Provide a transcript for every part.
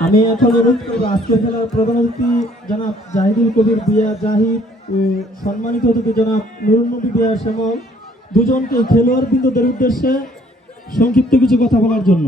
আমি এখন অনুরোধ করবো আজকের খেলার প্রধান অতিথি জনাব জাহিদুল কবির বিয়া জাহিদ ও সম্মানিত অতিথি জনাব নুরুন নবী বিয়া শ্যামল দুজনকে খেলোয়াড় বৃন্দদের উদ্দেশ্যে সংক্ষিপ্ত কিছু কথা বলার জন্য।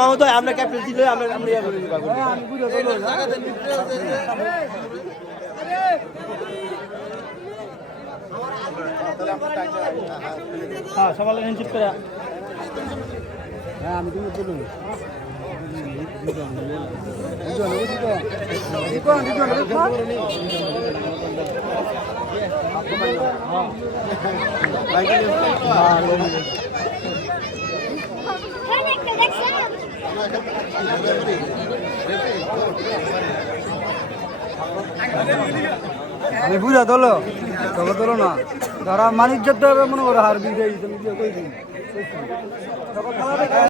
মামু তো আমরা ক্যাপ্টেন ছিল আমরা হ্যাঁ সবাই হ্যান্ডশিপ করে হ্যাঁ আমি তুমি বলুন আমি বুঝা তোলো তবে তোলো না ধরা মানিজ্য মনে করো হার বিজয়ী